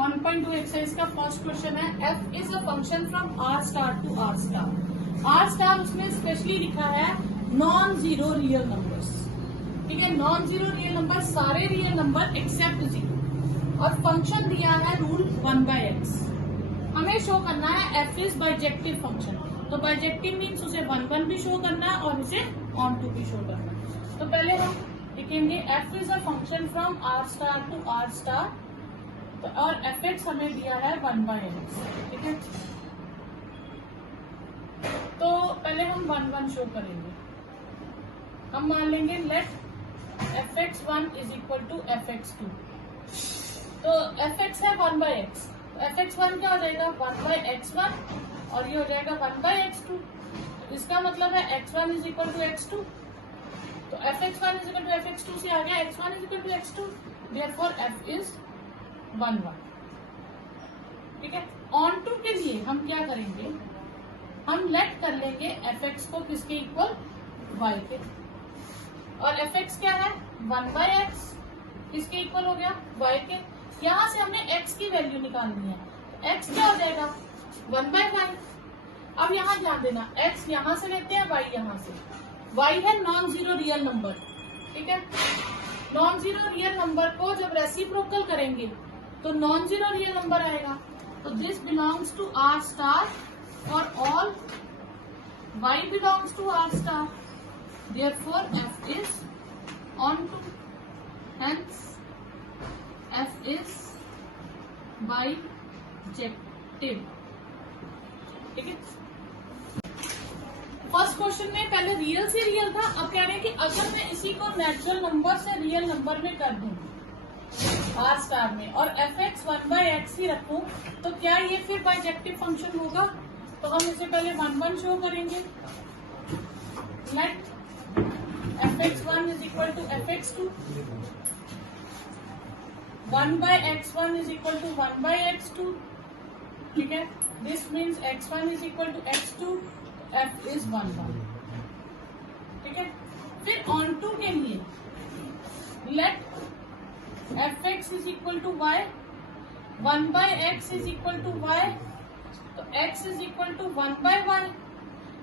1.2 exercise का first question है, f is a function from r star to r star. r star उसमें specially लिखा है non zero real numbers, ठीक है। नॉन जीरो रियल नंबर सारे रियल नंबर एक्सेप्ट जीरो, और function दिया है रूल 1/x। हमें शो करना है f इज बाइजेक्टिव फंक्शन, तो बाइजेक्टिव मीन्स उसे 1/1 भी शो करना है और उसे ऑन टू भी शो करना है। तो पहले हम लिखेंगे f is a function from r star to r star, तो और fx हमें दिया है 1/x, ठीक है। तो पहले हम 1/1 शो करेंगे। हम मान लेंगे let fx1 is equal to fx2। तो fx है 1/x, तो fx1 क्या हो जाएगा 1/x1 और ये हो जाएगा 1/x2। इसका मतलब है x1 is equal to x2, तो fx1 is equal to fx2 से आ गया x1 is equal to x2, therefore f is 1/1, ठीक है। ऑन टू के लिए हम क्या करेंगे, हम लेट कर लेंगे fx को किसके इक्वल, y के, और fx क्या है 1/x, किसके इक्वल हो गया y के। यहां से हमें x की वैल्यू निकालनी है, तो x क्या हो जाएगा 1/y। अब यहाँ ध्यान देना, x यहां से लेते हैं, y यहां से। y है नॉन जीरो रियल नंबर, ठीक है। नॉन जीरो रियल नंबर को जब रेसिप्रोकल करेंगे तो नॉन जीरो रियल नंबर आएगा। तो this belongs to r star for all y belongs to r star, therefore f is onto, hence f is bijective, ठीक है। फर्स्ट क्वेश्चन में पहले रियल से रियल था, अब कह रहे हैं कि अगर मैं इसी को नेचुरल नंबर से रियल नंबर में कर दूं r स्टार में और fx 1/x ही रखूं, तो क्या ये फिर बाइजेक्टिव फंक्शन होगा। तो हम इसे पहले 1/1 शो करेंगे। Let fx1 is equal to fx2, 1/x1 is equal to 1/x2, ठीक है। This means x1 is equal to x2, f is 1/1, ठीक है। फिर ऑन टू के लिए let fx is equal to y, 1/x is equal to y, तो x is equal to 1/y।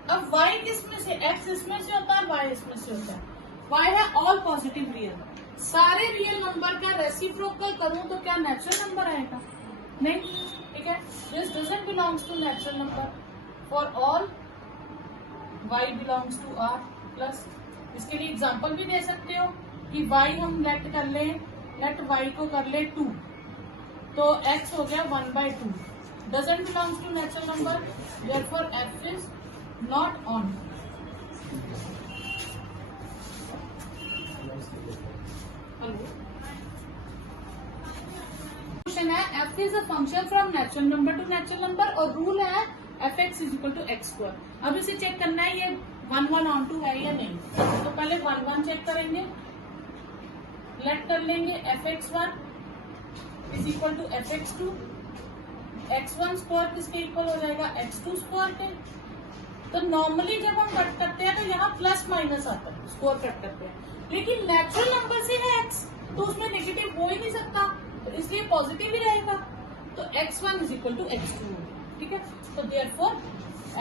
अब y किसमें से, x इसमें से होता है, y इसमें से होता है। y है ऑल पॉजिटिव रियल, सारे रियल नंबर का रेसिप्रोकल करूं तो क्या नेचुरल नंबर आएगा, नहीं, ठीक है। This doesn't belongs to natural number, for all y belongs to r plus. इसके लिए एग्जांपल भी दे सकते हो कि y हम लेट कर ले, लेट y को कर ले 2, तो x हो गया 1/2, doesn't belongs to natural number, therefore f is not on. Question है f is a function from natural number to natural number, और रूल है fx is equal to x²। अब इसे चेक करना है ये 1/1 ऑन टू है या नहीं, तो पहले 1/1 चेक करेंगे। लेट कर लेंगे fx1 is equal to fx2, x1 square किसके इक्वल हो जाएगा x2 स्क्वायर के। तो नॉर्मली जब हम कट करते हैं तो यहाँ प्लस माइनस आता है, स्क्वायर कट करते हैं, लेकिन नेचुरल नंबर से है x, तो उसमें नेगेटिव हो ही नहीं सकता, तो इसलिए पॉजिटिव ही रहेगा। तो x1 is equal to x2, ठीक है। तो therefore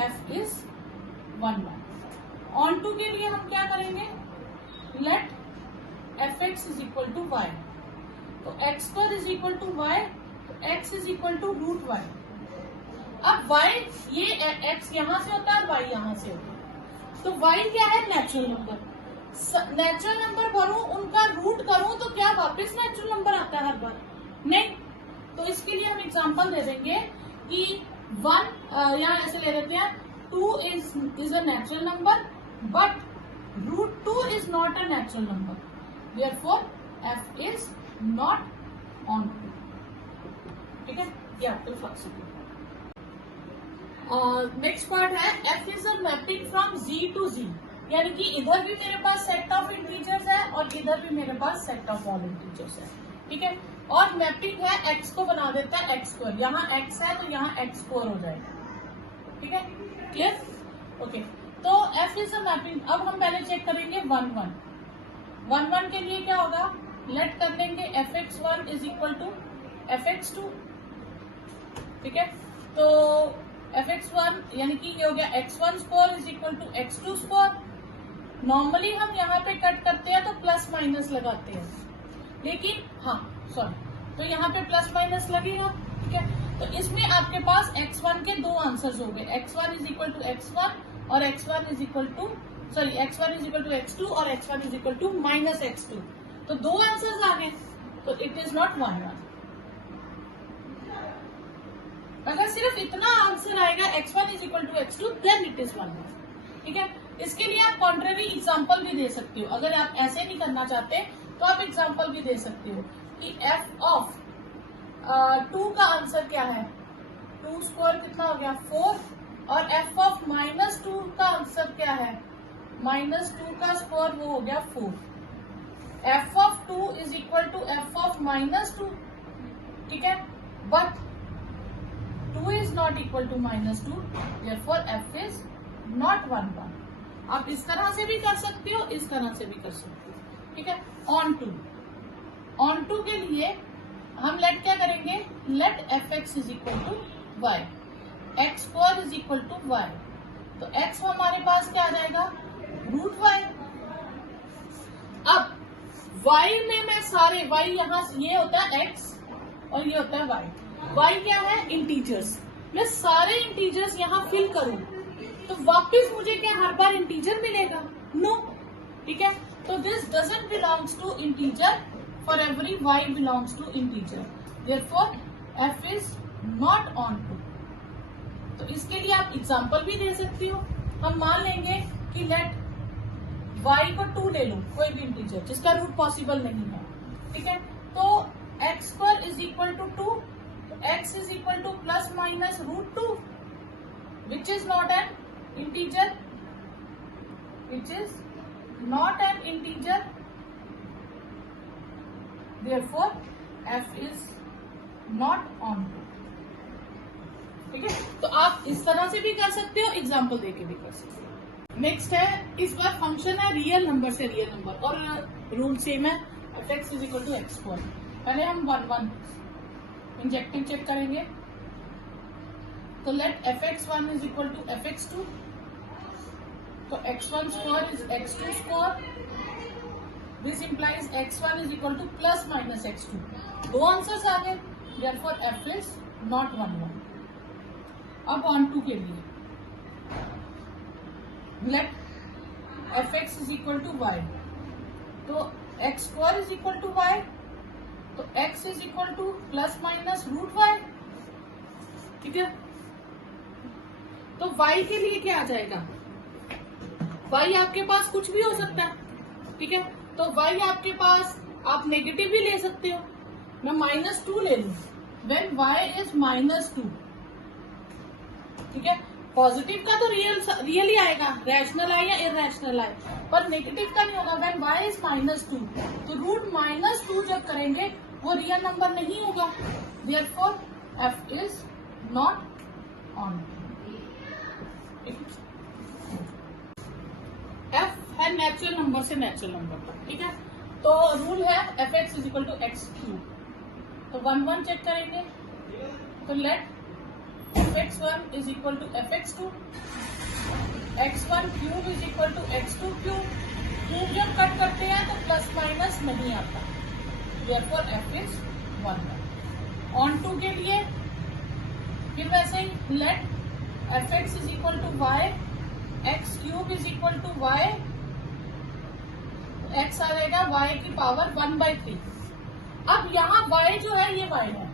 f is 1/1। Onto के लिए हम क्या करेंगे, let fx is equal to y, तो x² is equal to y, तो x is equal to √y। अब y ये x यहां से होता है और y यहां से होता है, तो y क्या है नेचुरल नंबर। नेचुरल नंबर भरूं उनका रूट करूं तो क्या वापस नेचुरल नंबर आता है हर बार, नहीं। तो इसके लिए हम एग्जांपल दे देंगे कि 1 यहाँ ऐसे ले लेते हैं, 2 is a natural number but √2 is not a natural number, therefore f is not on to, ठीक है। ये आपको फंक्शन नेक्स्ट पार्ट है f is a mapping from z to z, यानी कि इधर भी मेरे पास सेट ऑफ इंटीजर्स है और इधर भी मेरे पास सेट ऑफ ऑल इंटीजर्स है, ठीक है। और मैपिंग है x को बना देता है x², यहाँ x है तो यहाँ x² हो जाएगा, ठीक है, क्लियर, ओके। तो f इज अ मैपिंग। अब हम पहले चेक करेंगे 1/1 के लिए क्या होगा, लेट कर लेंगे fx1 is equal to fx2, ठीक है, तो fx1 यानी कि ये हो गया x1 square is equal to x2 square. Normally हम यहाँ पे कट करते हैं तो प्लस माइनस लगाते हैं, लेकिन हाँ सॉरी, तो यहाँ पे प्लस माइनस लगेगा। ठीक है, तो इसमें आपके पास x1 के दो आंसर्स हो गए, x1 is equal to x1 और x1 is equal to x1 is equal to x2 और x1 is equal to minus x2। तो दो आंसर्स आ गए, तो इट इज नॉट 1 1। अगर सिर्फ इतना आंसर आएगा x1 is equal to x2 then it is 1 1। ठीक है, इसके लिए आप कॉन्ट्ररी एग्जाम्पल भी दे सकते हो। अगर आप ऐसे नहीं करना चाहते तो आप एग्जाम्पल भी दे सकते हो कि f ऑफ 2 का आंसर क्या है, 2 स्क्वायर कितना हो गया 4, और f ऑफ माइनस 2 का आंसर क्या है, माइनस 2 का स्क्वायर वो हो गया 4। f of 2 is equal to f of minus 2। ठीक है, but 2 is not equal to minus 2, therefore f is not 1 1। आप इस तरह से भी कर सकते हो, इस तरह से भी कर सकते हो। ठीक है, ऑन टू के लिए हम लेट क्या करेंगे, let fx is equal to Y, x square is equal to Y. तो x हमारे पास क्या आ जाएगा, रूट वाई। अब y में मैं सारे y यहाँ, ये होता है x और ये होता है y। y क्या है, इंटीजर्स। मैं सारे इंटीजर्स यहाँ फिल करूं तो वापस मुझे क्या हर बार इंटीजर मिलेगा, नो। ठीक है, तो this doesn't belongs to integer, for every y belongs to integer, therefore f is not onto. तो इसके लिए आप एग्जांपल भी दे सकती हो। हम मान लेंगे कि लेट y को 2 ले लो, कोई भी इंटीजर जिसका रूट पॉसिबल नहीं है। ठीक है, तो x square is equal to 2, तो x is equal to plus minus root 2 which is not an integer, which is not an integer, therefore f is not on to। ठीक है, तो आप इस तरह से भी कर सकते हो, एग्जाम्पल देके भी कर सकते हो। नेक्स्ट है, इस बार फंक्शन है रियल नंबर से रियल नंबर, और रूल सेम है, fx is equal to x square. पहले हम 1 1 इंजेक्टिव चेक करेंगे, तो let fx1 is equal to fx2, तो x1 square is x2 square, this implies x1 is equal to plus minus x2। दो answers आ गए, therefore f is not 1 1। अब on to के लिए let fx is equal to y, तो x square is equal to y, तो x is equal to plus minus root y। ठीक है, तो y के लिए क्या आ जाएगा, y आपके पास कुछ भी हो सकता है। ठीक है, तो y आपके पास आप नेगेटिव भी ले सकते हो। मैं -2 ले लू, व्हेन y इज -2। ठीक है, पॉजिटिव का तो रियल ही आएगा, रैशनल आए या इरेशनल आए, पर नेगेटिव का नहीं होगा। व्हेन y इज -2, तो रूट -2 जब करेंगे वो रियल नंबर नहीं होगा, therefore f is not on. f है नेचुरल नंबर से नेचुरल नंबर तक। ठीक है, तो रूल है fx is equal to x cube. तो 1 1 चेक करेंगे, तो let fx1 is equal to fx2, x1 cube is equal to x2 cube. Cube जब कट करते हैं तो प्लस माइनस नहीं आता, therefore f is 1 1। Onto के लिए फिर वैसे ही late fx is equal to y, x cube is equal to y, x आ जाएगा y की पावर 1/3। अब यहाँ y जो है ये y है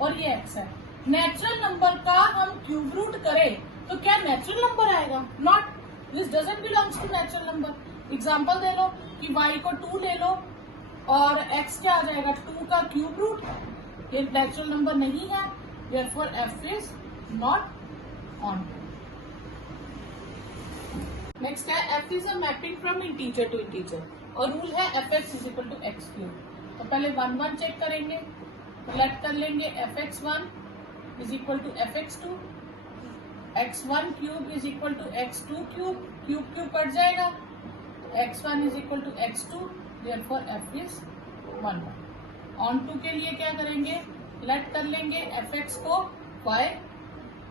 और ये x है। नेचुरल नंबर का हम क्यूब रूट करें तो क्या नेचुरल नंबर आएगा, not, this doesn't belongs to natural number. Example दे लो कि y को 2 ले लो और x क्या आ जाएगा 2 का क्यूब रूट, ये नेचुरल नंबर नहीं है, therefore f is not on. Next है f is a mapping from integer to integer, और रूल है fx is equal to x cube. तो पहले 1 1 चेक करेंगे, तो लेट कर लेंगे fx1 is equal to fx2, x1 cube is equal to x2 cube, cube cube cut जाएगा, तो x1 is equal to x2, therefore f is 1 1। Onto के लिए क्या करेंगे, लेट कर लेंगे fx को y,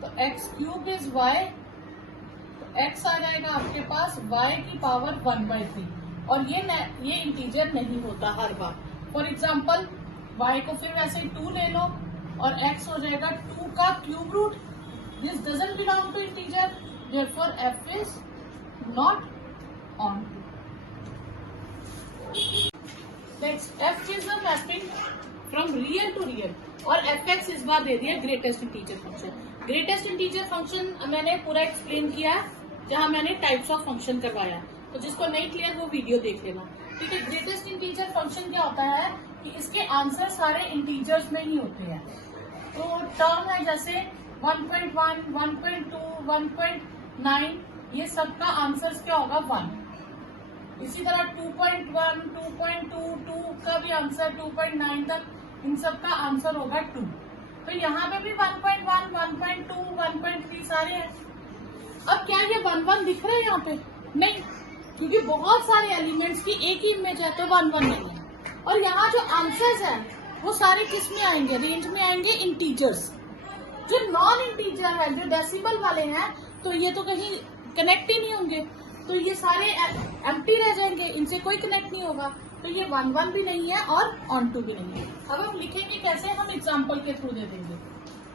तो x क्यूब इज y, तो x आ जाएगा आपके पास y की पावर 1/3 और ये इंटीजर नहीं होता हर बार। फॉर एग्जाम्पल y को फिर वैसे 2 ले लो और x हो जाएगा 2 का cube root. This doesn't belong to integer, therefore f is not onto. Next f is a mapping from real to real और fx इस बार दे दिया greatest integer function. Greatest integer function मैंने पूरा एक्सप्लेन किया है जहां मैंने टाइप्स ऑफ फंक्शन करवाया, तो जिसको नहीं क्लियर वो वीडियो देख लेना। ठीक है, ग्रेटेस्ट इंटीजर फंक्शन क्या होता है कि इसके आंसर सारे इंटीजर्स में ही होते हैं। तो टर्म है जैसे 1.1, 1.2, 1.9, ये सबका आंसर क्या होगा 1। इसी तरह 2.1, 2.2, 2 का भी आंसर 2.9 तक, इन सबका आंसर होगा 2। तो यहाँ पे भी 1.1, 1.2, 1.3 सारे हैं। अब क्या ये 1 दिख रहा है यहाँ पे? नहीं, क्योंकि बहुत सारे एलिमेंट्स की एक ही इमेज है तो 1 नहीं है। और यहाँ जो आंसर्स हैं वो सारे किस में आएंगे? रेंज में आएंगे इंटीजर्स। जो नॉन इंटीजर है, जो डेसिमल वाले हैं, तो ये तो कहीं कनेक्ट ही नहीं होंगे, तो ये सारे एम्प्टी रह जाएंगे, इनसे कोई कनेक्ट नहीं होगा। तो ये 1 भी नहीं है और ऑन टू भी नहीं है। अब हम लिखेंगे कैसे? हम एग्जाम्पल के थ्रू दे देंगे।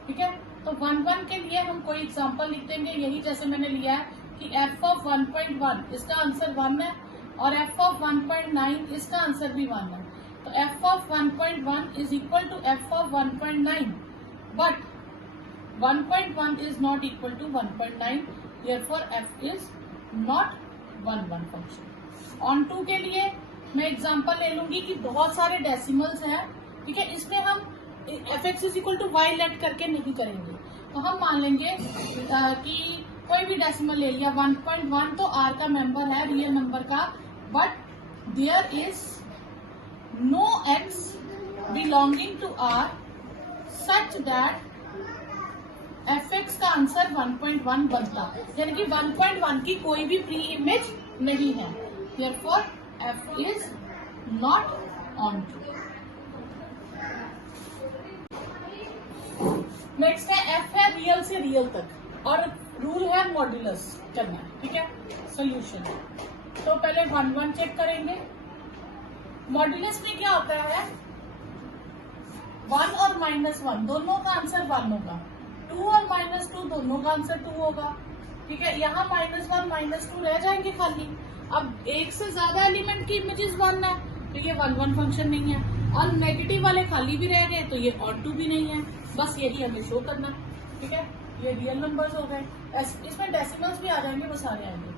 ठीक है, तो 1 के लिए हम कोई एग्जाम्पल लिख देंगे, यही जैसे मैंने लिया है कि f ऑफ 1.1 इसका आंसर 1 है और f ऑफ 1.9 इसका आंसर भी 1 है। तो f of 1.1 is equal to f of 1.9, but 1.1 is not equal to 1.9, therefore f is not 1 function. Onto के लिए मैं एग्जांपल ले लूंगी कि बहुत सारे डेसिमल्स हैं। ठीक है, इसमें हम fx is equal to y let करके नहीं करेंगे, तो हम मान लेंगे कि कोई भी डेसिमल ले लिया 1.1, तो r का मेंबर है रियल नंबर का, but there is no x belonging to r such that fx का आंसर 1.1 बनता, यानी कि 1.1 की कोई भी प्री इमेज नहीं है, therefore f is not onto. Next है f है रियल से रियल तक और रूल है मॉड्यूलस करना। ठीक है, सोल्यूशन तो पहले 1 चेक करेंगे। मॉड्यूलस में क्या होता है? 1 और -1 दोनों का आंसर 1 होगा, 2 और -2 दोनों का आंसर 2 होगा। ठीक है, यहाँ -1 -2 रह जाएंगे खाली। अब एक से ज्यादा एलिमेंट की इमेजेस 1 है तो ये 1 फंक्शन नहीं है, और नेगेटिव वाले खाली भी रह गए तो ये ऑन टू भी नहीं है। बस यही हमें शो करना। ठीक है, ये रियल नंबर्स हो गए, इसमें डेसिमल्स भी आ जाएंगे, वो सारे आएंगे।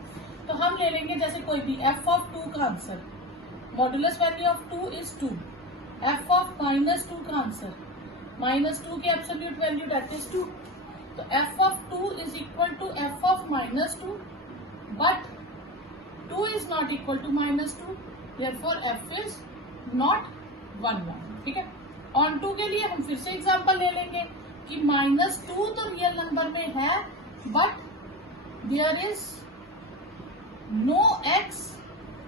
तो हम ले लेंगे जैसे कोई भी f ऑफ 2 का answer, modulus value of 2 is 2, f of -2 का आंसर -2 की एब्सोल्यूट वैल्यू दैट इज 2, तो f of 2 is equal to f of -2, but 2 is not equal to -2, therefore f is not 1। ठीक है, ऑन टू के लिए हम फिर से एग्जांपल ले लेंगे कि -2 तो रियल नंबर में है, but there is no x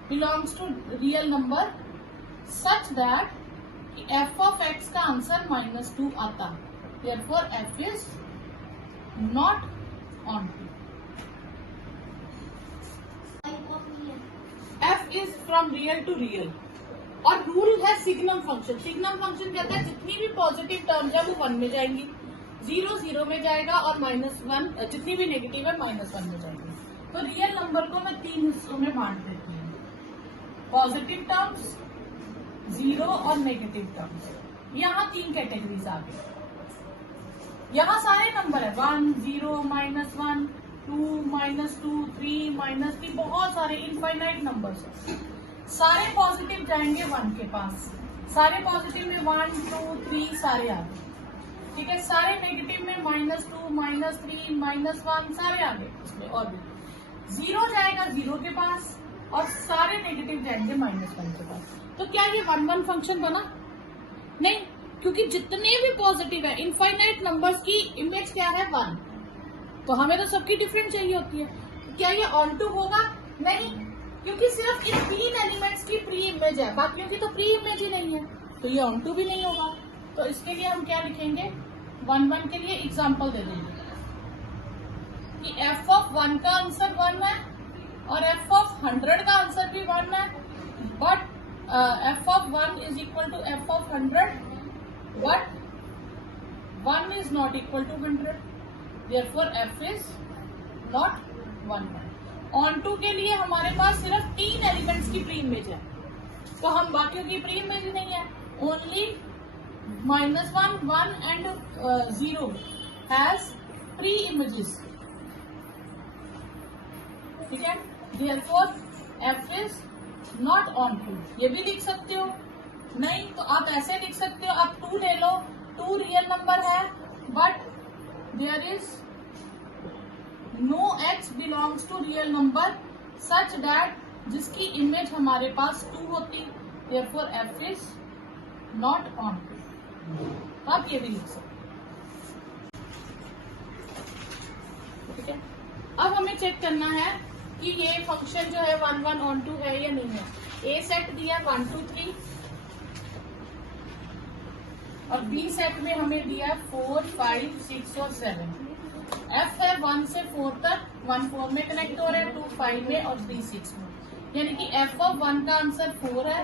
belongs to real number such that f of x का आंसर -2 आता, therefore f is not onto. f is from real to real और रूल है सिग्नम फंक्शन। सिग्नम फंक्शन कहता है जितनी भी positive terms है वो 1 में जाएंगी, 0 0 में जाएगा और -1 जितनी भी नेगेटिव है -1 में जाएगी। तो रियल नंबर को मैं 3 हिस्सों में बांट देती हूँ, पॉजिटिव टर्म्स, 0 और नेगेटिव टर्म्स। यहाँ 3 कैटेगरीज आ गई। यहाँ सारे नंबर है 1 0 -1 2 -2 3 -3, बहुत सारे इनफाइनाइट नंबर्स है। सारे पॉजिटिव जाएंगे 1 के पास, सारे पॉजिटिव में 1 2 3 सारे आ गए। ठीक है, सारे नेगेटिव में -2 -3 -1 सारे आ गए। इसमें और भी 0 जाएगा 0 के पास और सारे नेगेटिव जाएंगे -1 के पास। तो क्या ये 1 फंक्शन बना? नहीं, क्योंकि जितने भी पॉजिटिव है इनफाइनाइट नंबर्स की इमेज क्या है 1, तो हमें तो सबकी डिफरेंट चाहिए होती है। तो क्या ये ऑन टू होगा? नहीं, क्योंकि सिर्फ इन 3 एलिमेंट्स की प्री इमेज है, बाकियों की तो प्री इमेज ही नहीं है, तो ये ऑन टू भी नहीं होगा। तो इसके लिए हम क्या लिखेंगे? 1 के लिए एग्जाम्पल दे देंगे कि f ऑफ 1 का आंसर 1 है और f ऑफ 100 का आंसर भी 1 है, but f of 1 is equal to f of 100, but 1 is not equal to 100, therefore f is not 1. Onto के लिए हमारे पास सिर्फ 3 एलिमेंट्स की प्री इमेज है, तो हम बाकियों की प्री इमेज नहीं है, only -1, 1 and 0 has pre images, ठीक है। therefore f is not on 2. ये भी लिख सकते हो, नहीं तो आप ऐसे लिख सकते हो, आप 2 ले लो, 2 रियल नंबर है but there is no x belongs to real number such that जिसकी इमेज हमारे पास 2 होती, therefore f is not on 2. आप ये भी लिख सकते हो, ठीक है। अब हमें चेक करना है कि ये फंक्शन जो है 1 1 ऑन 2 है या नहीं है। ए सेट दिया 1 2 3 और बी सेट में हमें दिया 4 5 6 और 7। एफ है 1 से 4 तक, 1 4 में कनेक्ट हो रहा है, 2 5 में और 3 6 में, यानी कि एफ ऑफ 1 का आंसर 4 है,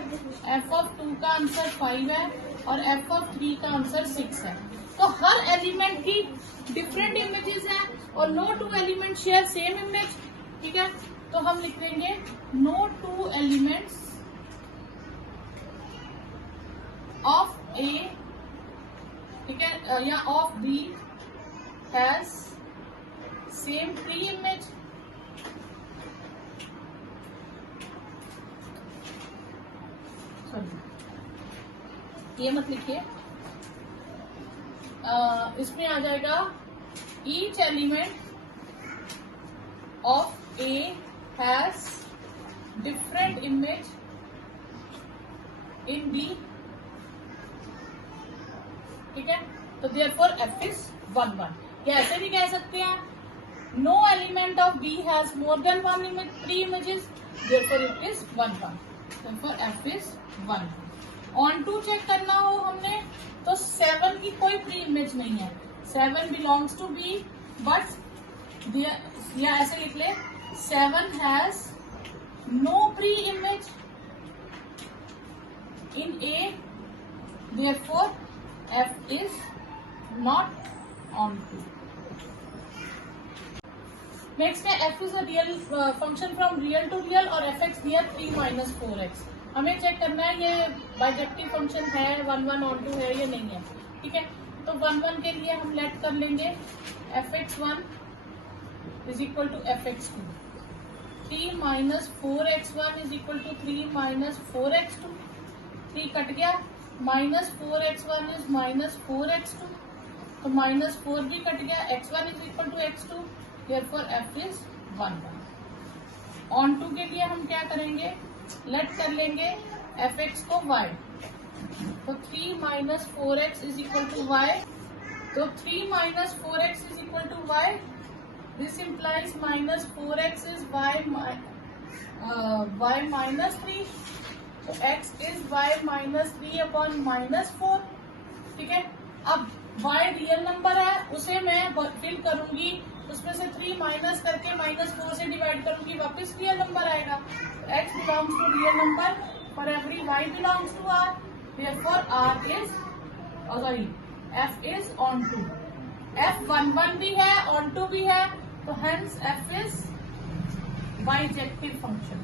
एफ ऑफ 2 का आंसर 5 है और एफ ऑफ 3 का आंसर 6 है। तो हर एलिमेंट की डिफरेंट इमेजेस है और no 2 element share same image, ठीक है। तो हम लिख देंगे नो 2 एलिमेंट्स ऑफ ए, ठीक है, या of B has same preimage, ये मत लिखिए, इसमें आ जाएगा each element of A has different image in B, ठीक है। तो देयरफॉर एफ इज 1 1. या ऐसे भी कह सकते हैं no element of B has more than 1 image, 3 images, therefore it is 1 1. Therefore f is 1. Onto check करना हो हमने तो 7 की कोई प्री इमेज नहीं है, 7 बिलोंग्स टू बी बट या ऐसे लिख ले 7 has no preimage in A, therefore f is not on 2. Next है f is a real function from real to real और fx दिया 3 minus 4x. हमें चेक करना है ये बाइजेक्टिव फंक्शन है, 1 1 on 2 है या नहीं है, ठीक है। तो 1 1 के लिए हम लेट कर लेंगे fx1 is equal to fx2, 3 minus 4x1 is equal to 3 minus 4x2, 3 cut गया, -4x1 इज -4x2, तो -4 भी कट गया, x1 is equal to x2, therefore f is 1 1. Onto के लिए हम क्या करेंगे, लेट कर लेंगे fx को y, तो 3 minus 4x is equal to y, तो 3 minus 4x is equal to y, this implies -4x is y minus 3, तो x is y minus 3 upon -4, ठीक है। अब y रियल नंबर है, उसे मैं फिल करूंगी, उसमें से 3 माइनस करके -4 से डिवाइड करूंगी, वापस रियल नंबर आएगा। x belongs to real number for every y belongs to r, therefore r is sorry f is on 2. f 1 1 भी है, ऑन 2 भी है, तो hence f is bijective function.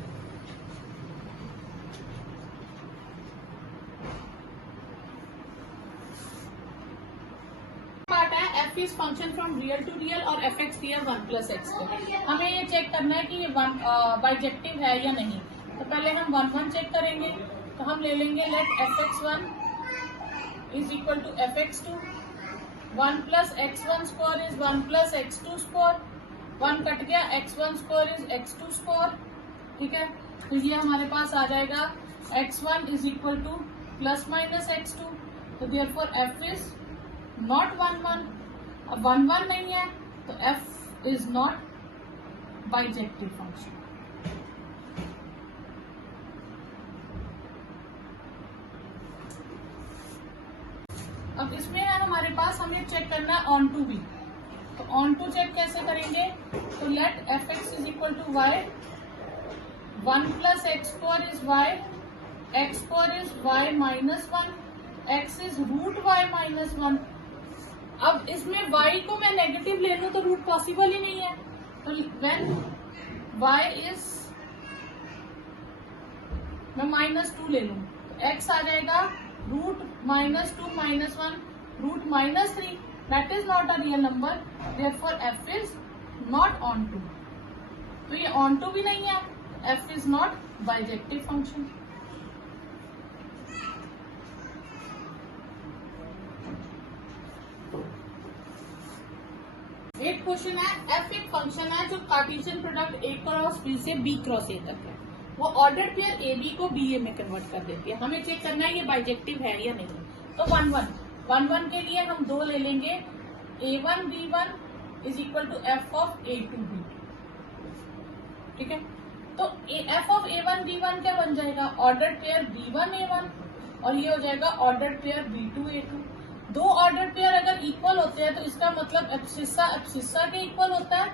f is function from real to real और f x दिया 1 + x को. हमें ये चेक करना है कि ये बाइजेक्टिव है या नहीं. तो पहले हम 1 1 चेक करेंगे, तो हम ले लेंगे let fx1 is equal to fx2, 1 + x1 square is 1 + x2 square, 1 cut गया, x1 square is x2 square, ठीक है। तो ये हमारे पास आ जाएगा x1 is equal to ± x2, तो देयरफॉर f इज नॉट 1 1. अब 1 1 नहीं है तो f is not bijective function. अब इसमें है हमारे पास, हमें चेक करना है ऑन टू बी। तो ऑन टू चेक कैसे करेंगे? तो let F x is equal to y, 1 plus x square is y, x square is y minus 1, x is root y minus 1। अब इसमें y को मैं नेगेटिव ले लूं तो रूट पॉसिबल ही नहीं है। तो व्हेन y इज, मैं -2 ले लूं तो x आ जाएगा root -2 -1 root -3। That is not a real number, therefore f is not onto. तो ये ऑन टू भी नहीं है, f is not bijective function. एक क्वेश्चन है, f एक फंक्शन है जो cartesian product a cross b से b क्रॉस a तक है, वो ऑर्डर पेयर ए बी को बी ए में कन्वर्ट कर देती है। हमें चेक करना है ये बाइजेक्टिव है या नहीं। तो 1 के लिए हम 2 ले लेंगे, a1 b1 is equal to f of a2 b। ठीक है, तो f ऑफ a1 b1 क्या बन जाएगा? ऑर्डर पेयर b1 a1 और ये हो जाएगा ऑर्डर पेयर b2 a2। दो ऑर्डर पेयर अगर इक्वल होते हैं तो इसका मतलब एब्सिस्सा के इक्वल होता है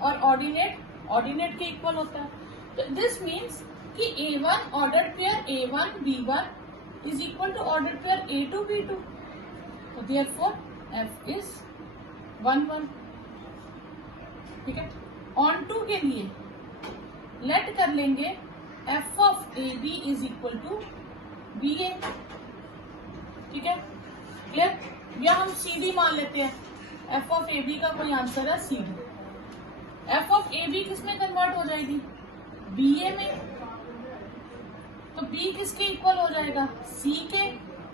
और ऑर्डिनेट के इक्वल होता है। तो दिस मीन्स कि a1 order pair a1 b1 is equal to order pair a2 b2। तो देयरफॉर f इज 1 1। ठीक है, ऑन टू के लिए लेट कर लेंगे f of A B is equal to B A. ठीक है, क्लियर? या हम सी डी मान लेते हैं, एफ ऑफ ए बी का कोई आंसर है C D. F of A B किस में कन्वर्ट हो जाएगी? बी ए में। तो बी किसके इक्वल हो जाएगा? सी के,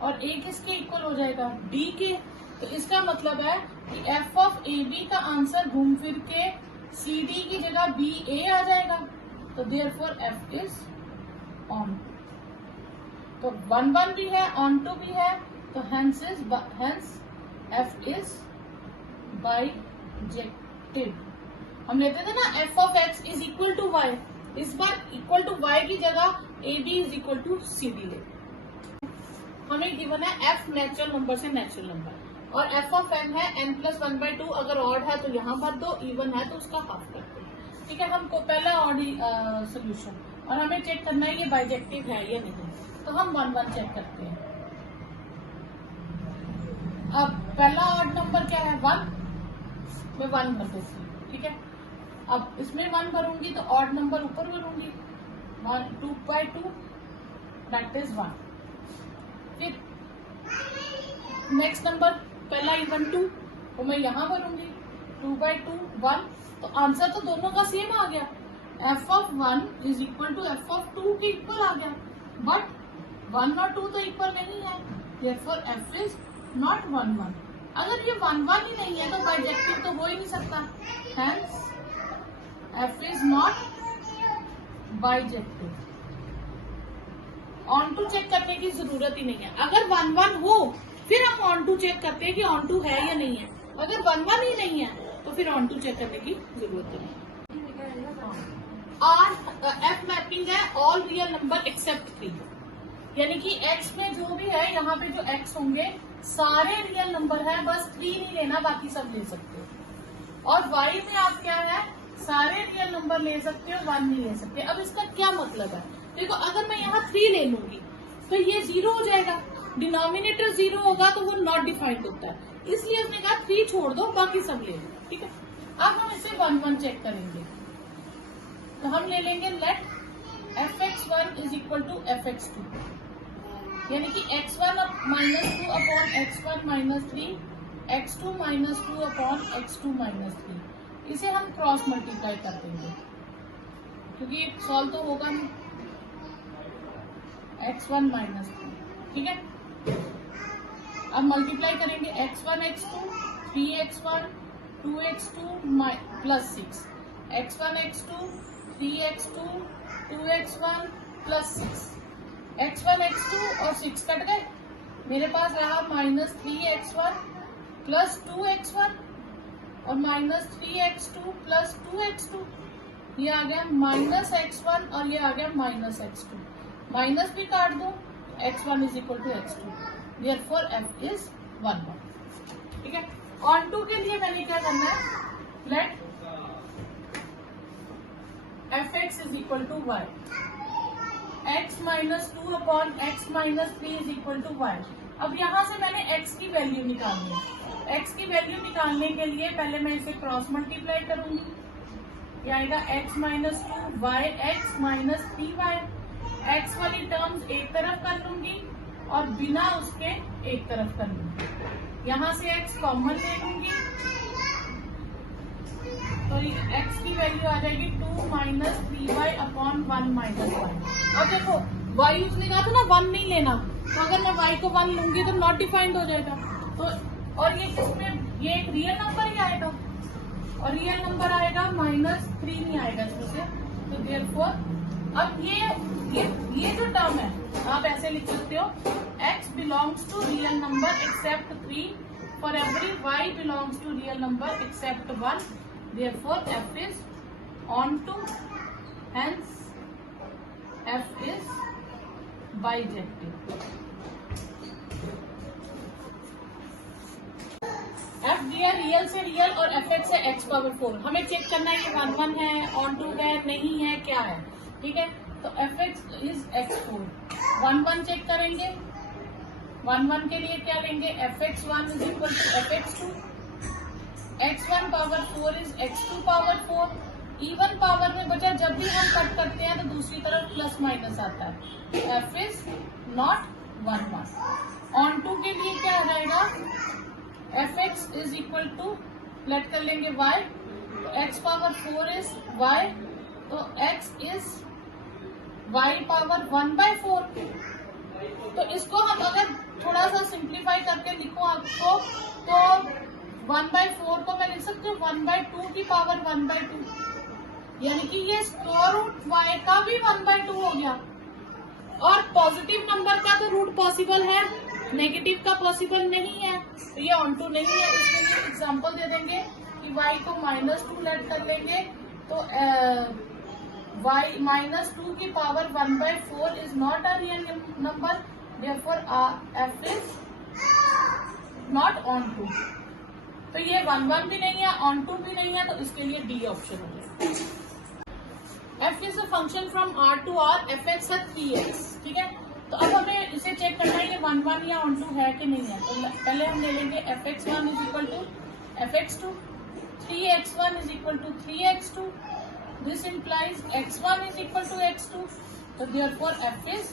और ए किसके इक्वल हो जाएगा? डी के। तो इसका मतलब है कि एफ ऑफ ए बी का आंसर घूम फिर के सी डी की जगह बी ए आ जाएगा। तो देयरफॉर एफ इज ऑन। तो 1 1 भी है, ऑन टू भी है, तो hence f is बाइजेक्टिव। हम लेते थे ना f of x is equal to y, इस बार इक्वल टू y की जगह A B is equal to C D ले। हमें गिवन है f नेचुरल नंबर से नेचुरल नंबर और f ऑफ n है n प्लस 1/2। अगर ऑड है तो यहाँ भर दो, इवन है तो उसका हाफ कर दो। ठीक है, हमको पहला ऑड सोल्यूशन, और हमें चेक करना है ये बाइजेक्टिव है या नहीं। तो हम 1 1 चेक करते हैं। अब पहला ऑड नंबर क्या है? 1, मैं 1 भर दूंगी। ठीक है, अब इसमें 1 भरूंगी तो ऑड नंबर ऊपर भरूंगी, 2/2 दैट इज 1। फिर नेक्स्ट नंबर पहला इवन 2, तो मैं यहाँ भरूंगी 2/2 1। तो आंसर तो दोनों का सेम आ गया, f of 1 is equal to f of 2 के इक्वल आ गया। बट 1 और 2 तो इक्वल नहीं है, देयरफॉर f इज नॉट 1 1। अगर ये 1 1 ही नहीं है तो बाइजेक्टिव तो हो ही नहीं सकता, hence f is not bijective. Onto check करने की जरूरत ही नहीं है। अगर 1 1 हो फिर हम ऑन टू चेक करते हैं कि ऑन टू है या नहीं है। अगर 1 1 ही नहीं है तो फिर ऑन टू चेक करने की जरूरत नहीं है। एफ मैपिंग है ऑल रियल नंबर एक्सेप्ट 3, यानी कि x में जो भी है, यहाँ पे जो x होंगे सारे रियल नंबर है, बस 3 नहीं लेना, बाकी सब ले सकते हो। और y में आप क्या है, सारे रियल नंबर ले सकते हो, 1 नहीं ले सकते। अब इसका क्या मतलब है? देखो, अगर मैं यहाँ 3 ले लूंगी तो ये 0 हो जाएगा, डिनोमिनेटर 0 होगा तो वो नॉट डिफाइंड होता है, इसलिए उसने कहा 3 छोड़ दो, बाकी सब ले लो। ठीक है, अब हम इसे 1 1 चेक करेंगे। तो हम ले लेंगे let fx1 is equal to fx2, यानी कि x1 -2 upon x1 -3, x2 -2 upon x2 -3। इसे हम क्रॉस मल्टीप्लाई कर देंगे क्योंकि सॉल्व तो होगा नहीं, x1 -2। ठीक है, अब मल्टीप्लाई करेंगे x1 x2 3x1 2x2 plus 6, x1 x2 3x2 2x1 plus 6, x1 x2 और 6 कट गए, मेरे पास रहा -3x1 प्लस 2x1 और -3x2 प्लस 2x2। ये आ गया -x1 और ये आ गया -x2, माइनस भी काट दो, x1 is equal to x2, therefore f is 1 1। ठीक है। ऑन टू के लिए मैंने क्या करना है, let F x is equal to Y, x minus 2 upon x minus 3 is equal to y. अब यहाँ से मैंने x की वैल्यू निकालनी है। x की वैल्यू निकालने के लिए पहले मैं इसे क्रॉस मल्टीप्लाई करूंगी, ये आएगा x minus 2 y x minus 3 y. X वाली टर्म्स एक तरफ कर लूंगी और बिना उसके एक तरफ कर लूंगी। यहाँ से x कॉमन ले लूंगी तो x की वैल्यू आ जाएगी 2 माइनस 3y अपॉन 1 माइनस 1। अब देखो y उसने कहा था ना 1 नहीं लेना, तो अगर मैं y को 1 लूंगी तो नॉट डिफाइंड हो जाएगा। तो और ये किसमें, ये एक रियल नंबर ही आएगा और रियल नंबर आएगा -3 नहीं आएगा इसमें से। तो देयरफॉर अब ये जो टर्म है आप ऐसे लिख सकते हो, x belongs to real number except 3 for every y belongs to real number except 1, therefore f is onto, hence f is bijective। f दिया रियल से रियल और एफ एक्स है x पावर 4। हमें चेक करना है ये 1 1 है, ऑन टू है, नहीं है, क्या है। ठीक है, तो F x is x4। 1 1 check करेंगे, 1 1 के लिए क्या लेंगे, F x 1 is equal to F x 2, x1 power 4 is x2 power 4। Even power में बचा, जब भी हम कट करते हैं तो दूसरी तरफ प्लस माइनस आता है। f is not 1 1। Onto के लिए क्या आ जाएगा, f x is equal to, let कर लेंगे y, तो x पावर 4 इज y, तो x इज y पावर 1/4। तो इसको हम अगर थोड़ा सा सिंप्लीफाई करके लिखो आपको, तो 1/4 को मैं लिख सकती हूँ 1/2 की पावर 1/2, यानी कि ये स्क्वायर रूट y का भी 1/2 हो गया। और पॉजिटिव नंबर का तो रूट पॉसिबल है, नेगेटिव का पॉसिबल नहीं है, तो ये ऑन टू नहीं है। इसके लिए एग्जांपल दे देंगे कि y को -2 लेट कर लेंगे, तो y -2 की power 1/4 is not a real number, therefore f is not onto. तो ये 1 1 भी नहीं है, ऑन टू भी नहीं है, तो इसके लिए डी ऑप्शन हो गया। f is a function from r to r, f x है 3x। ठीक है, तो अब हमें इसे चेक करना है कि 1 1 या ऑन टू है कि नहीं है। तो पहले हम ले लेंगे F x 1 is equal to F x 2, 3x1 is equal to 3x2, this implies x1 is equal to x2, तो therefore f is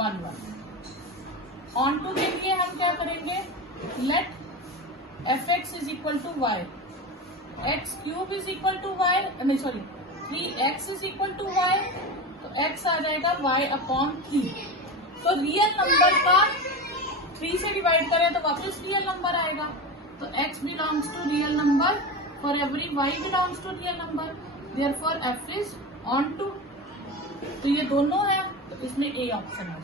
1 1। Onto के लिए हम क्या करेंगे, let F x is equal to Y, X cube is equal to Y, नहीं sorry 3x is equal to Y, तो x आ जाएगा y अपॉन 3। तो रियल नंबर का 3 से डिवाइड करें तो वापस रियल नंबर आएगा, तो x belongs to real number for every y belongs to real number, therefore f is onto. तो ये दोनों है, तो इसमें ए ऑप्शन है।